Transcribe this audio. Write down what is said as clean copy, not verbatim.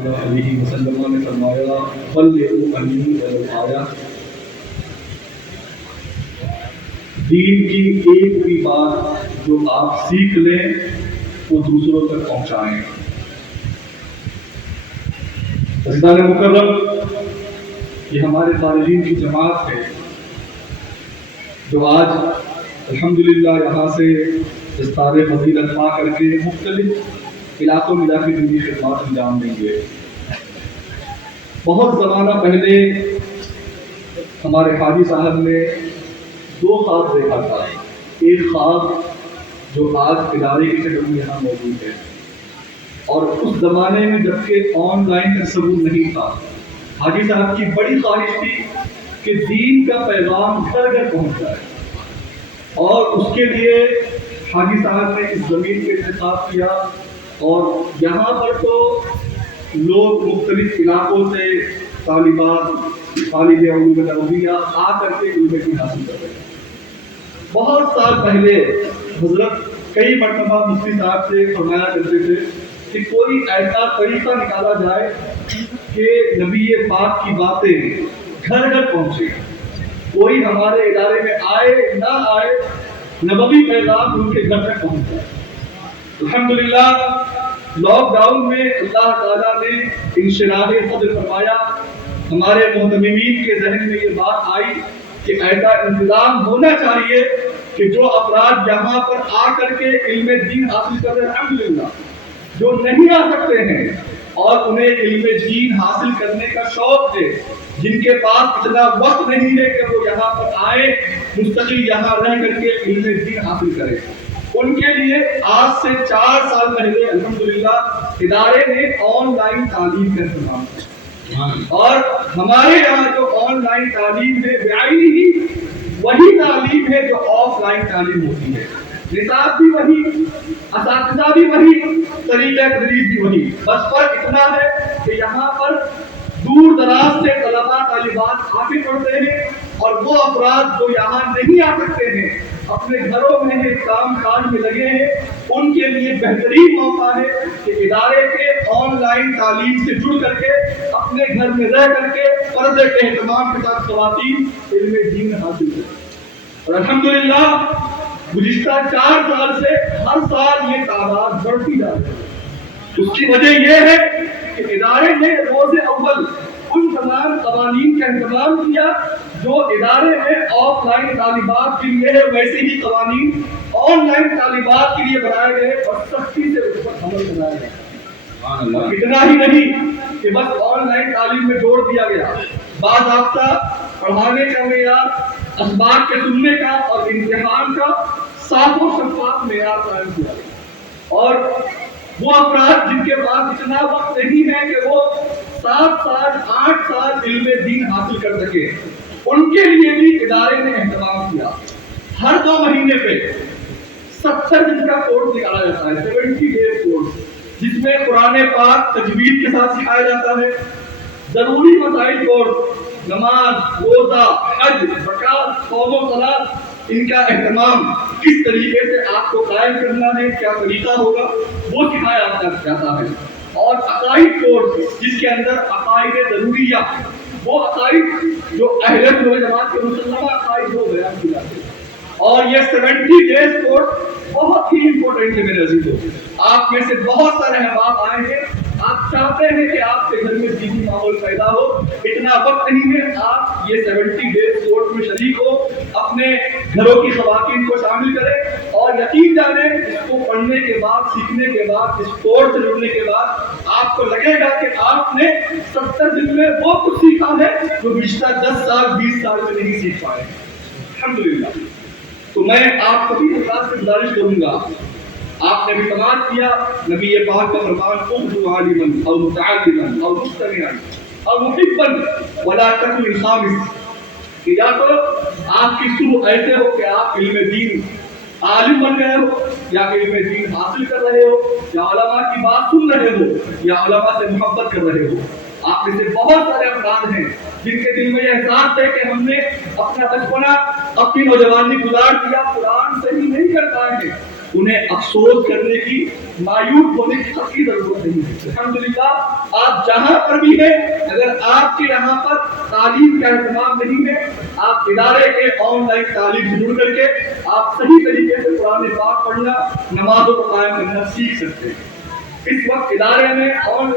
علیہ وسلم نے فرمایا بلغوا عنی ولو آیا، دین کی ایک بھی بات جو آپ سیکھ لیں وہ دوسروں تک پہنچائیں۔ عزیزان مکرم، یہ ہمارے طالبین کی جماعت ہے جو آج الحمدللہ یہاں سے دستار فضیلت پا کر کے مختلف علاقوں میں جا کے دینی خدمات انجام دیں گے۔ بہت زمانہ پہلے ہمارے حاجی صاحب نے دو خواب دیکھا تھا۔ ایک خواب جو آج ادارے کی شکل میں یہاں موجود ہے، اور اس زمانے میں جبکہ آن لائن تصور نہیں تھا، حاجی صاحب کی بڑی خواہش تھی کہ دین کا پیغام گھر گھر پہنچ جائے، اور اس کے لیے حاجی صاحب نے اس زمین کا انتخاب کیا، اور یہاں پر تو لوگ مختلف علاقوں سے طالبات طالب علوم نبویہ آ کر کے علم دین حاصل کر رہے ہیں۔ بہت سال پہلے حضرت کئی مرتبہ مفتی صاحب سے فرمایا کرتے تھے کہ کوئی ایسا طریقہ نکالا جائے کہ نبی پاک کی باتیں گھر گھر پہنچے، کوئی ہمارے ادارے میں آئے نہ آئے، نبوی پیغام ان کے گھر تک پہنچ جائے۔ الحمدللہ لاک ڈاؤن میں اللہ تعالیٰ نے انشراح صدر فرمایا، ہمارے مہتممین کے ذہن میں یہ بات آئی کہ ایسا انتظام ہونا چاہیے کہ جو افراد یہاں پر آ کر کے علم دین حاصل کر رہے ہیں، الحمدللہ جو نہیں آ سکتے ہیں اور انہیں علم دین حاصل کرنے کا شوق ہے، جن کے پاس اتنا وقت نہیں ہے کہ وہ یہاں پر آئے مستقل یہاں رہ کر کے علم دین حاصل کریں، ان کے لیے آج سے 4 سال پہلے الحمدللہ ادارے نے آن لائن تعلیم کا انتظام کیا، اور ہمارے یہاں جو آن لائن تعلیم ہے بعینی ہی وہی تعلیم ہے جو آف لائن تعلیم ہوتی ہے، نصاب بھی وہی، اساتذہ بھی وہی، طریقہ تدریس بھی وہی، بس فرق اتنا ہے کہ یہاں پر دور دراز سے طلباء طالبات آ کے پڑھتے ہیں، اور وہ افراد جو یہاں نہیں آ سکتے ہیں، اپنے گھروں میں کام کاج میں لگے ہیں، ان کے لیے بہترین موقع ہے کہ ادارے کے آن لائن تعلیم سے جڑ کر کے اپنے گھر میں رہ کر کے پردے کے اہتمام کے ساتھ خواتین علم دین حاصل کریں۔ اور الحمدللہ گزشتہ 4 سال سے ہر سال یہ تعداد بڑھتی جا رہی ہے۔ اس کی وجہ یہ ہے کہ ادارے نے روز اول ان تمام قوانین کا اہتمام کیا جو ادارے میں آف لائن طالبات کے لیے ہے، ویسے ہی قوانین آن لائن طالبات کے لیے بنائے گئے اور سختی سے اس پر عمل کرایا گیا۔ اتنا ہی نہیں کہ بس آن لائن تعلیم میں جوڑ دیا گیا، باضابطہ پڑھانے کا معیار، اسباق کے سننے کا اور امتحان کا صاف و شفاف معیار قائم کیا گیا، اور وہ افراد جن کے پاس اتنا وقت نہیں ہے کہ وہ 7 سال 8 سال علم دین حاصل کر سکے، ان کے لیے بھی ادارے نے اہتمام کیا۔ ہر 2 مہینے پہ 70 دن کا کورس نکالا جاتا ہے، 70 ڈیز کورس، جس میں قرآن پاک تجوید کے ساتھ سکھایا جاتا ہے، ضروری مسائل کورس، نماز، روزہ، حج، زکات، صوم و صلاۃ، ان کا اہتمام کس طریقے سے آپ کو قائم کرنا ہے، کیا طریقہ ہوگا وہ سکھایا جاتا ہے، اور عقائد کورس جس کے اندر عقائد ضروریہ، وہ عقائد جو اہل سنت و جماعت کے مسلمہ عقائد وہ بیان کیے جاتے ہیں۔ اور یہ 70 ڈیز کورس بہت ہی امپورٹنٹ ہے میرے عزیزوں، آپ میں سے بہت سارے احباب آئے ہیں، آپ چاہتے ہیں کہ آپ کے گھر میں دینی ماحول پیدا ہو، اتنا وقت نہیں ہے، آپ یہ 70 ڈیز کورس میں شریک ہو، اپنے گھروں کی خواتین کو شامل کریں، اور یقین جانیں اس کو پڑھنے کے بعد، سیکھنے کے بعد، اس کورس سے جڑنے کے بعد آپ کو لگے گا کہ آپ نے 70 دن میں وہ کچھ سیکھا ہے جو گزشتہ 10 سال 20 سال میں نہیں سیکھ پائے۔ الحمدللہ تو میں آپ سبھی حضرات سے گزارش کروں گا، آپ نے بھی سماعت کیا نبی پاک کا فرمان، اُخْرُ عَالِمًا أَوْ مُتَعَلِّمًا أَوْ مُسْتَمِعًا أَوْ مُحِبًّا وَلَا تَكُنِ الْخَامِسِ، کہ یا تو آپ کی شروع ایسے ہو کہ آپ علم دین عالم بن گئے ہو، یا علم دین حاصل کر رہے ہو، یا علماء کی بات سن رہے ہو، یا علماء سے محبت کر رہے ہو۔ آپ میں سے بہت سارے افراد ہیں جن کے دل میں یہ احساس ہے کہ ہم نے اپنا بچپنا، اپنی نوجوانی گزار دیا، قرآن صحیح نہیں کر پائے ہیں، انہیں افسوس کرنے کی، مایوس ہونے کی حقیقی ضرورت نہیں ہے۔ الحمدللہ آپ جہاں پر بھی ہیں، اگر آپ کے یہاں پر تعلیم کا اہتمام نہیں ہے، آپ ادارے کے آن لائن تعلیم سے جڑ کر کے آپ صحیح طریقے سے قرآن پاک پڑھنا، نمازوں کو قائم کرنا سیکھ سکتے ہیں۔ اس وقت ادارے میں آن لائن